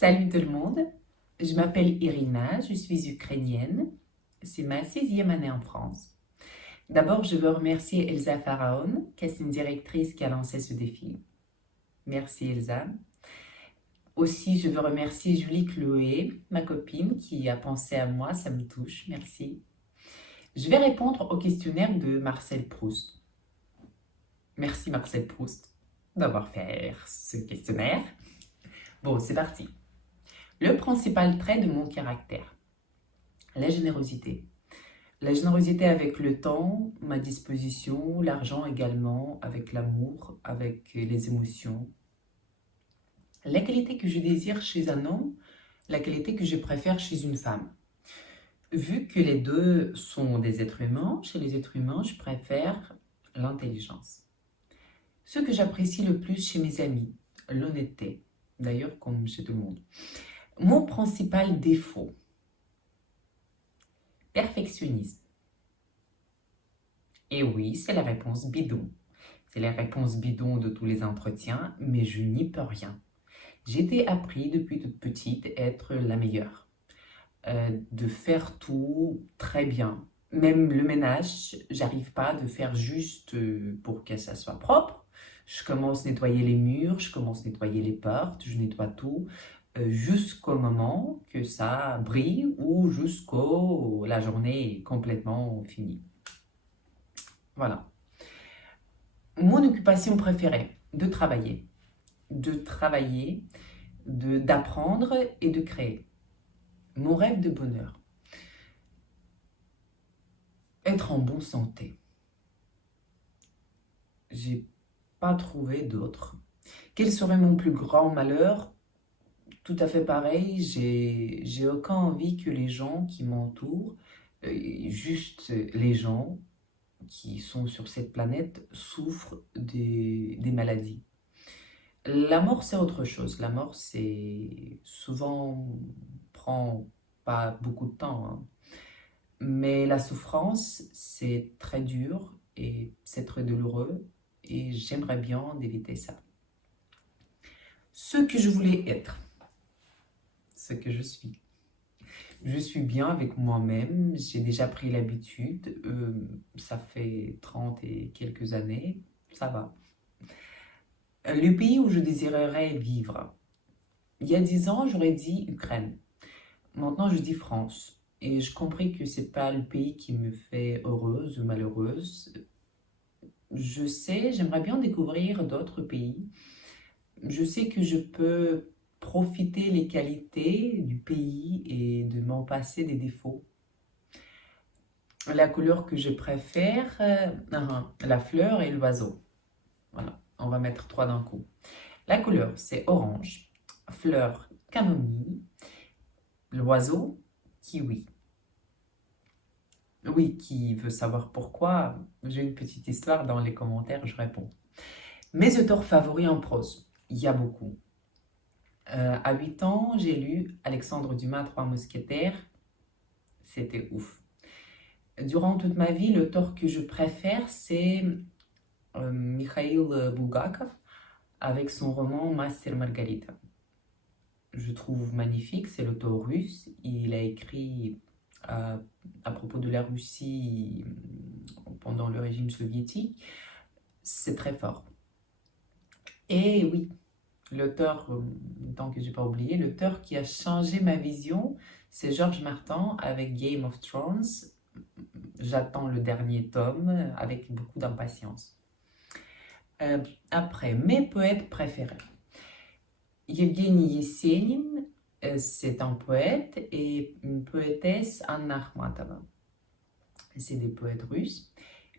Salut tout le monde, je m'appelle Irina, je suis ukrainienne. C'est ma 6e année en France. D'abord, je veux remercier Elsa Pharaon, qui est une directrice qui a lancé ce défi. Merci Elsa. Aussi, je veux remercier Julie Chloé, ma copine, qui a pensé à moi, ça me touche, merci. Je vais répondre au questionnaire de Marcel Proust. Merci Marcel Proust d'avoir fait ce questionnaire. Bon, c'est parti. Le principal trait de mon caractère, la générosité. La générosité avec le temps, ma disposition, l'argent également, avec l'amour, avec les émotions. La qualité que je désire chez un homme, la qualité que je préfère chez une femme. Vu que les deux sont des êtres humains, chez les êtres humains, je préfère l'intelligence. Ce que j'apprécie le plus chez mes amis, l'honnêteté. D'ailleurs, comme chez tout le monde. Mon principal défaut, perfectionnisme. Et oui, c'est la réponse bidon. C'est la réponse bidon de tous les entretiens, mais je n'y peux rien. J'ai été appris depuis toute petite à être la meilleure, de faire tout très bien. Même le ménage, j'arrive pas de faire juste pour que ça soit propre. Je commence à nettoyer les murs, je commence à nettoyer les portes, je nettoie tout jusqu'au moment que ça brille ou jusqu'au la journée est complètement finie. Voilà. Mon occupation préférée, de travailler, d'apprendre et de créer. Mon rêve de bonheur, être en bonne santé. J'ai pas trouvé d'autre. Quel serait mon plus grand malheur? Tout à fait pareil, j'ai aucun envie que les gens qui m'entourent, juste les gens qui sont sur cette planète, souffrent des maladies. La mort, c'est autre chose. La mort, c'est souvent prend pas beaucoup de temps, hein. Mais la souffrance, c'est très dur et c'est très douloureux et j'aimerais bien d'éviter ça. Ce que je voulais être, ce que je suis. Je suis bien avec moi-même, j'ai déjà pris l'habitude, ça fait 30 et quelques années, ça va. Le pays où je désirerais vivre. Il y a 10 ans, j'aurais dit Ukraine. Maintenant, je dis France. Et je compris que c'est pas le pays qui me fait heureuse ou malheureuse. Je sais, j'aimerais bien découvrir d'autres pays. Je sais que je peux profiter les qualités du pays et de m'en passer des défauts. La couleur que je préfère, la fleur et l'oiseau. Voilà, on va mettre trois d'un coup. La couleur, c'est orange. Fleur, camomille. L'oiseau, kiwi. Oui, qui veut savoir pourquoi? J'ai une petite histoire dans les commentaires, je réponds. Mes auteurs favoris en prose, il y a beaucoup. À 8 ans, j'ai lu Alexandre Dumas, Trois Mousquetaires. C'était ouf. Durant toute ma vie, l'auteur que je préfère, c'est Mikhail Bulgakov avec son roman Master Margarita. Je trouve magnifique, c'est l'auteur russe. Il a écrit à propos de la Russie pendant le régime soviétique. C'est très fort. Et oui, l'auteur, tant que je n'ai pas oublié, l'auteur qui a changé ma vision, c'est George Martin avec Game of Thrones. J'attends le dernier tome avec beaucoup d'impatience. Après, mes poètes préférés. Yevgeny Yesenin, c'est un poète, et une poétesse, Anna Akhmatova. C'est des poètes russes.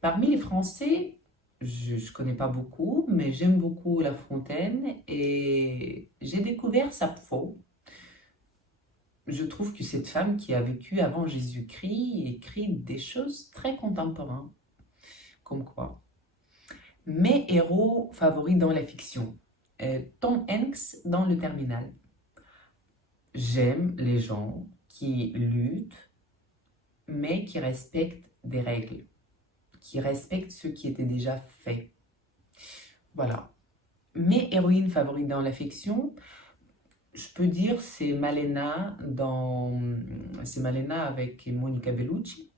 Parmi les Français, je ne connais pas beaucoup, mais j'aime beaucoup La Fontaine et j'ai découvert Sappho. Je trouve que cette femme qui a vécu avant Jésus-Christ écrit des choses très contemporaines. Comme quoi. Mes héros favoris dans la fiction. Tom Hanks dans Le Terminal. J'aime les gens qui luttent, mais qui respectent des règles, qui respectent ce qui était déjà fait. Voilà. Mes héroïnes favorites dans la fiction, je peux dire c'est Malena avec Monica Bellucci.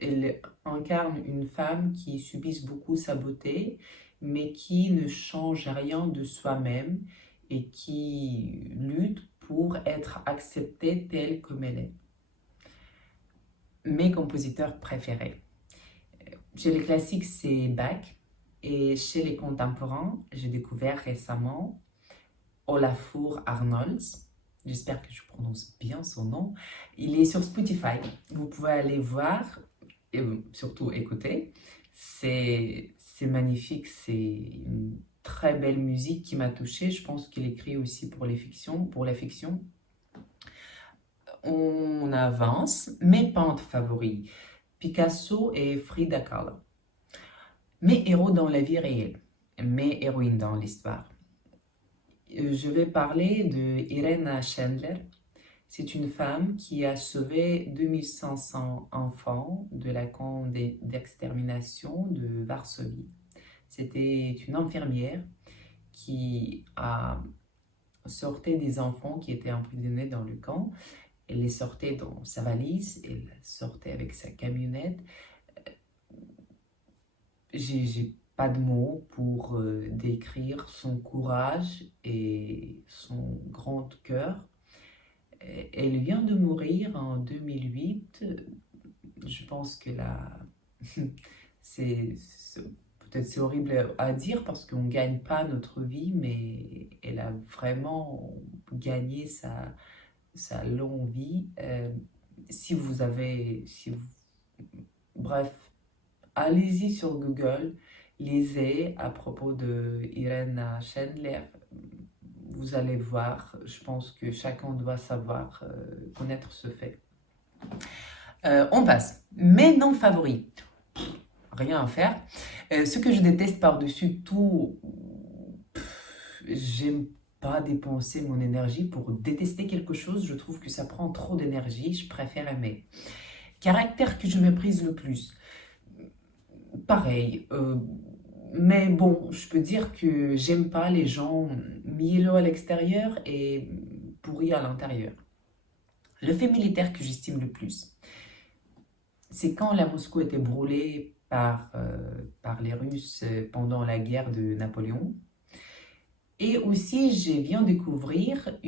Elle incarne une femme qui subit beaucoup sa beauté, mais qui ne change rien de soi-même et qui lutte pour être acceptée telle comme elle est. Mes compositeurs préférés. Chez les classiques, c'est Bach. Et chez les contemporains, j'ai découvert récemment Olafur Arnolds. J'espère que je prononce bien son nom. Il est sur Spotify. Vous pouvez aller voir et surtout écouter. C'est magnifique. C'est une très belle musique qui m'a touchée. Je pense qu'il écrit aussi pour les fictions, pour la fiction. On avance. Mes peintres favoris, Picasso et Frida Kahlo. Mes héros dans la vie réelle. Mes héroïnes dans l'histoire. Je vais parler de Irena Schindler. C'est une femme qui a sauvé 2500 enfants de la camp d'extermination de Varsovie. C'était une infirmière qui a sorti des enfants qui étaient emprisonnés dans le camp. Elle les sortait dans sa valise, elle sortait avec sa camionnette. J'ai pas de mots pour décrire son courage et son grand cœur. Elle vient de mourir en 2008. Je pense que là, c'est peut-être c'est horrible à dire parce qu'on ne gagne pas notre vie, mais elle a vraiment gagné sa longue vie. Si vous avez, si vous- Bref, allez-y sur Google, lisez à propos de Irena Schindler. Vous allez voir, je pense que chacun doit savoir connaître ce fait. On passe. Mes noms favoris. Rien à faire. Ce que je déteste par-dessus tout, j'aime pas dépenser mon énergie pour détester quelque chose. Je trouve que ça prend trop d'énergie. Je préfère aimer. Caractère que je méprise le plus. Pareil. Mais bon, je peux dire que j'aime pas les gens mielleux à l'extérieur et pourris à l'intérieur. Le fait militaire que j'estime le plus, c'est quand la Moscou était brûlée par les Russes pendant la guerre de Napoléon. Et aussi, je viens découvrir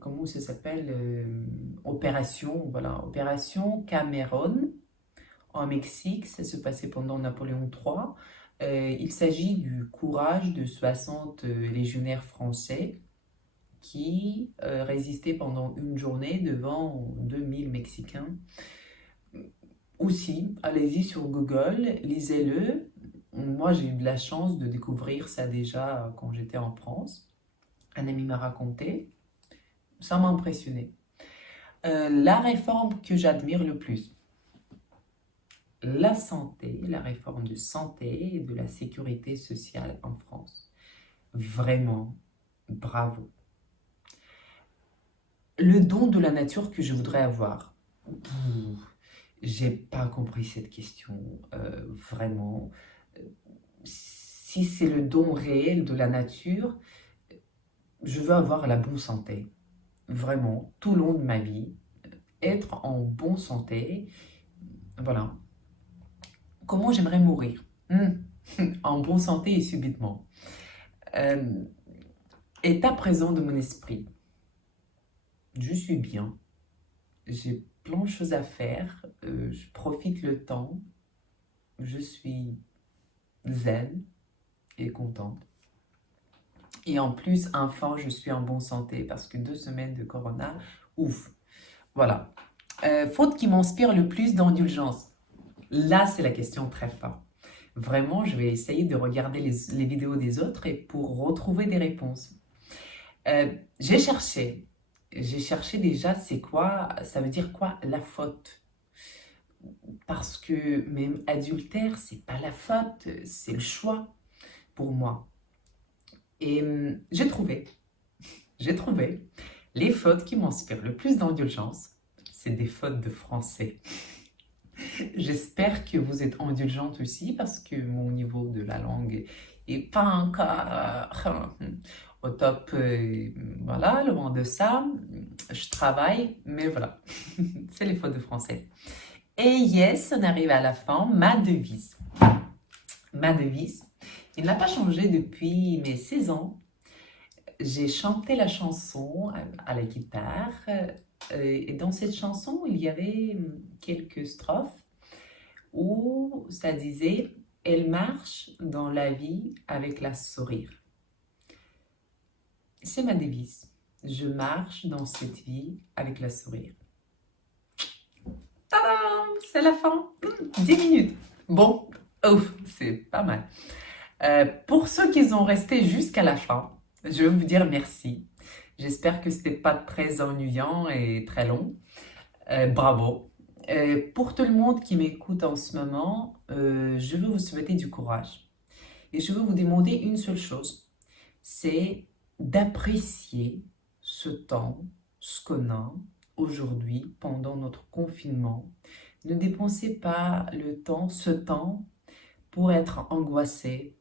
comment ça s'appelle, opération Cameron en Mexique. Ça se passait pendant Napoléon III. Il s'agit du courage de 60 légionnaires français qui résistaient pendant une journée devant 2000 Mexicains. Aussi, allez-y sur Google, lisez-le. Moi, j'ai eu de la chance de découvrir ça déjà quand j'étais en France. Un ami m'a raconté. Ça m'a impressionné. La réforme que j'admire le plus, la santé, la réforme de santé et de la sécurité sociale en France. Vraiment, bravo. Le don de la nature que je voudrais avoir. J'ai pas compris cette question, vraiment. Si c'est le don réel de la nature, je veux avoir la bonne santé. Vraiment, tout le long de ma vie, être en bonne santé. Voilà. Comment j'aimerais mourir? En bonne santé et subitement. État présent de mon esprit. Je suis bien. J'ai plein de choses à faire. Je profite le temps. Je suis zen et contente. Et en plus, enfin, je suis en bonne santé parce que 2 semaines de corona, ouf. Voilà. Faute qui m'inspire le plus d'indulgence. Là, c'est la question très forte. Vraiment, je vais essayer de regarder les vidéos des autres et pour retrouver des réponses. J'ai cherché déjà, c'est quoi, ça veut dire quoi la faute? Parce que même adultère, c'est pas la faute, c'est le choix pour moi. Et j'ai trouvé les fautes qui m'inspirent le plus d'indulgence, c'est des fautes de français. J'espère que vous êtes indulgente aussi parce que mon niveau de la langue et pas encore au top. Voilà, loin de ça. Je travaille, mais voilà, c'est les fautes de français. Et yes, on arrive à la fin. Ma devise. Ma devise, il n'a pas changé depuis mes 16 ans. J'ai chanté la chanson à la guitare. Et dans cette chanson, il y avait quelques strophes où ça disait elle marche dans la vie avec la sourire. C'est ma devise. Je marche dans cette vie avec la sourire. Tadam! C'est la fin. 10 minutes. Bon, ouf, c'est pas mal. Pour ceux qui ont resté jusqu'à la fin, je veux vous dire merci. J'espère que c'était pas très ennuyant et très long. Bravo. Pour tout le monde qui m'écoute en ce moment, je veux vous souhaiter du courage. Et je veux vous demander une seule chose, c'est d'apprécier ce temps, ce qu'on a aujourd'hui pendant notre confinement. Ne dépensez pas le temps, ce temps, pour être angoissé.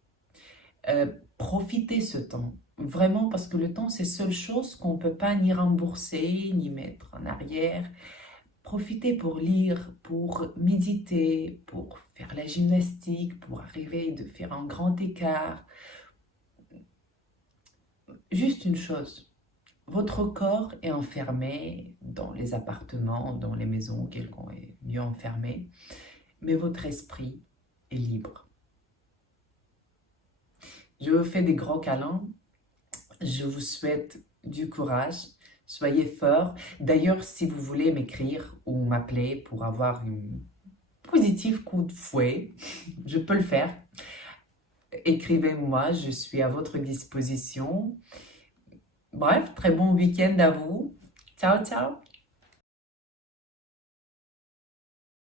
Profitez ce temps, vraiment, parce que le temps, c'est la seule chose qu'on ne peut pas ni rembourser, ni mettre en arrière. Profitez pour lire, pour méditer, pour faire la gymnastique, pour arriver de faire un grand écart. Juste une chose, votre corps est enfermé dans les appartements, dans les maisons, quelqu'un est mieux enfermé, mais votre esprit est libre. Je vous fais des gros câlins, je vous souhaite du courage, soyez forts. D'ailleurs, si vous voulez m'écrire ou m'appeler pour avoir un positif coup de fouet, je peux le faire. Écrivez-moi, je suis à votre disposition. Bref, très bon week-end à vous. Ciao, ciao!